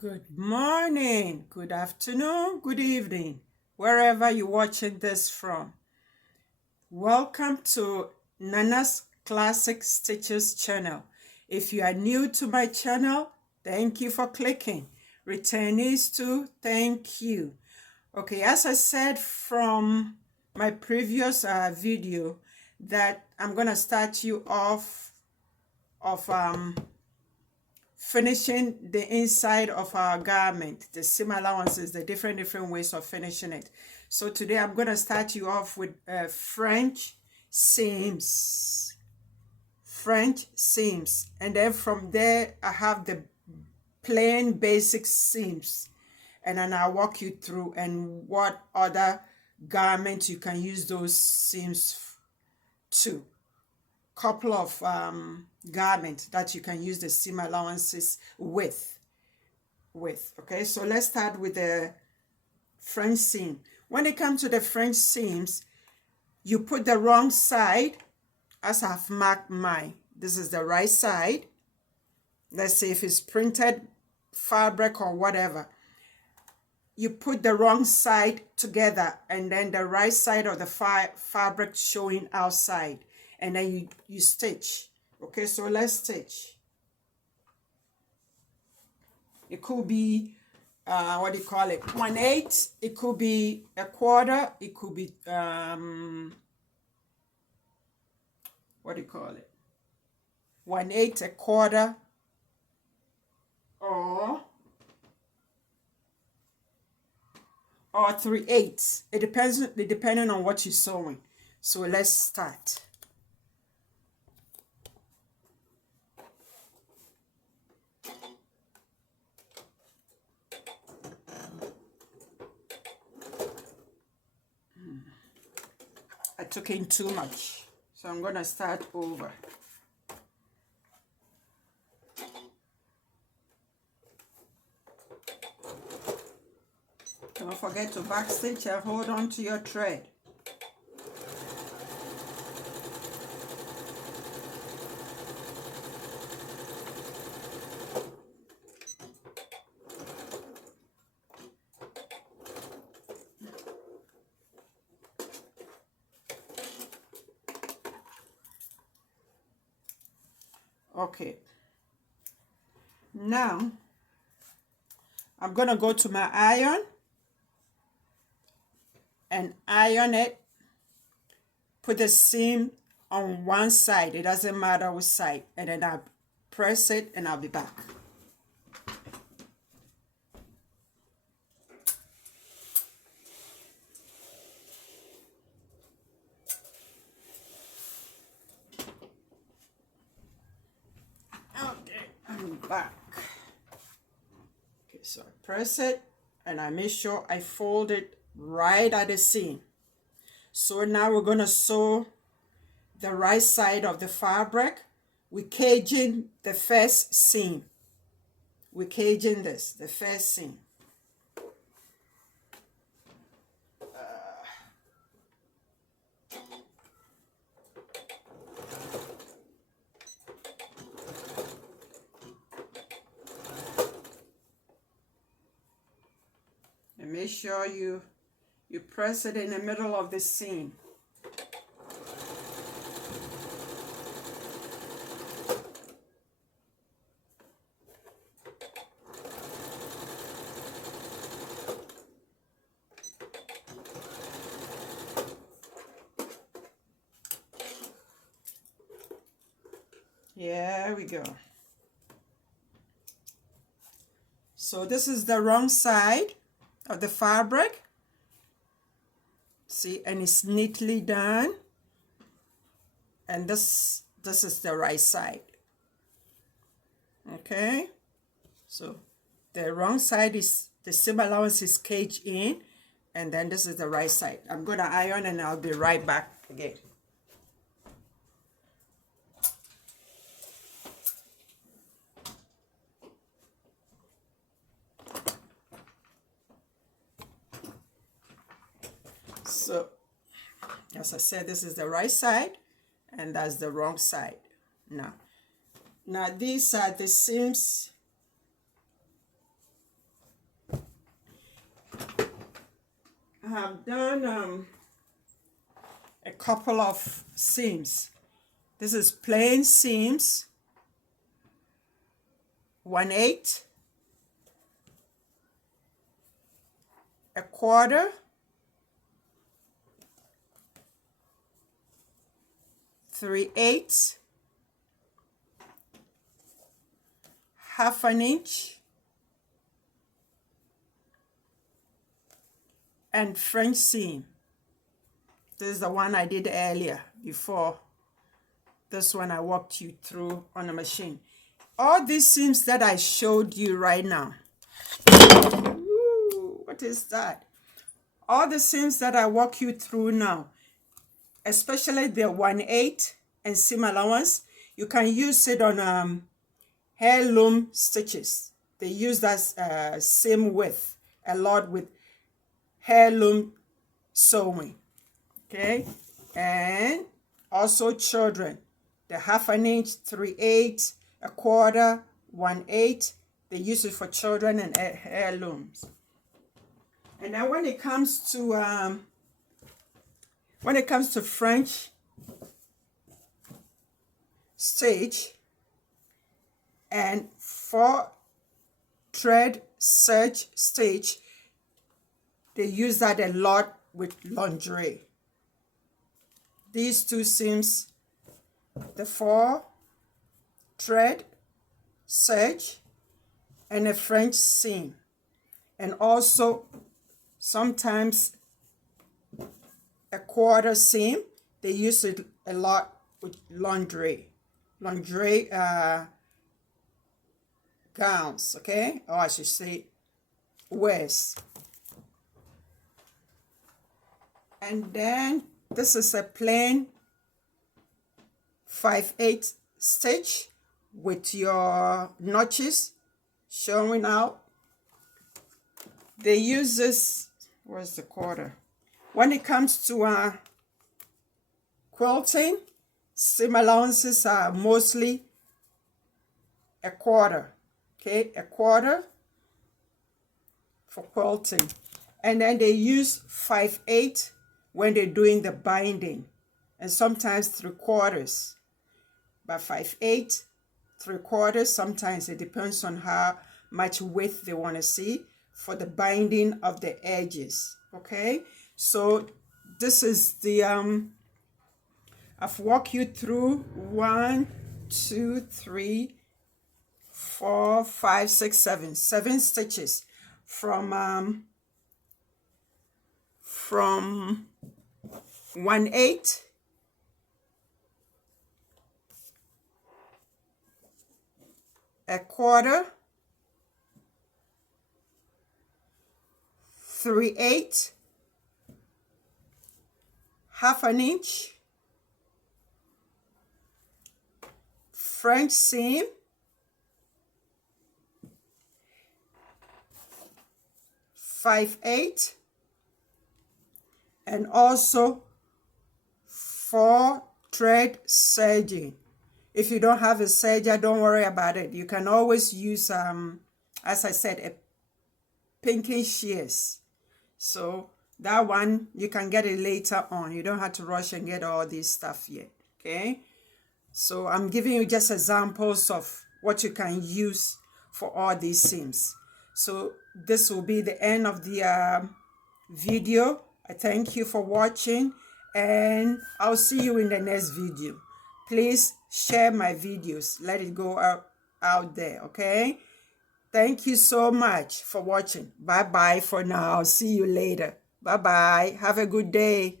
Good morning, good afternoon, good evening, wherever you're watching this from. Welcome to Nana's Classic Stitches channel. If you are new to my channel, thank you for clicking. Returnees too, thank you. Okay, as I said from my previous video, that I'm gonna start you off of finishing the inside of our garment, the seam allowances, the different ways of finishing it. So today I'm going to start you off with French seams, and then from there I have the plain basic seams, and then I'll walk you through and what other garments you can use those seams to. Couple of garments that you can use the seam allowances with. Okay, so let's start with the French seam. When it comes to the French seams, you put the wrong side, as I've marked mine. This is the right side. Let's say if it's printed fabric or whatever, you put the wrong side together and then the right side of the fabric showing outside, and then you stitch. Okay, so let's stitch. It could be what do you call it, 1/8, it could be 1/4, it could be what do you call it, 1/8, 1/4, or 3/8. It depends, depending on what you're sewing. So let's start. I took in too much, so I'm gonna start over. Don't forget to backstitch and hold on to your thread. Okay, now I'm gonna go to my iron and iron it. Put the seam on one side, it doesn't matter which side, and then I'll press it and I'll be back. Okay, I'm back. Okay, so I press it and I make sure I fold it right at the seam. So now we're going to sew the right side of the fabric. We're caging the first seam. We're caging this, the first seam. And make sure you press it in the middle of the seam. Here we go. So this is the wrong side of the fabric. See, and it's neatly done. And this is the right side. Okay, so the wrong side is the seam allowance is caged in, and then this is the right side. I'm gonna iron and I'll be right back again. So, as I said, this is the right side, and that's the wrong side. Now these are the seams have done a couple of seams. This is plain seams, 1/8, 1/4, 3/8, 1/2 inch, and French seam. This is the one I did earlier before this one I walked you through on the machine. All these seams that I showed you right now. Ooh, what is that? All the seams that I walk you through now, especially the 1/8 and seam allowance, you can use it on heirloom stitches. They use that same width a lot with heirloom sewing. Okay, and also children, the 1/2 inch, 3/8, 1/4, 1/8, they use it for children and heirlooms. And then when it comes to French stitch and 4-thread serge stitch, they use that a lot with lingerie. These two seams, the 4-thread serge and a French seam, and also sometimes a 1/4 seam. They use it a lot with lingerie gowns, okay, or I should say wears. And then this is a plain 5/8 stitch with your notches showing out. They use this, where's the 1/4? When it comes to quilting, seam allowances are mostly a 1/4, okay, a 1/4 for quilting. And then they use 5/8 when they're doing the binding, and sometimes 3/4. But 5/8, 3/4, sometimes it depends on how much width they want to see for the binding of the edges. Okay, so this is the I've walked you through 1, 2, 3, 4, 5, 6, 7 stitches from 1/8, a 1/4, 3/8, 1/2 inch, French seam, 5/8, and also 4-thread serging. If you don't have a serger, don't worry about it. You can always use, as I said, a pinking shears. So that one, you can get it later on. You don't have to rush and get all this stuff yet, okay? So I'm giving you just examples of what you can use for all these seams. So this will be the end of the video. I thank you for watching, and I'll see you in the next video. Please share my videos. Let it go out there, okay? Thank you so much for watching. Bye-bye for now. See you later. Bye-bye. Have a good day.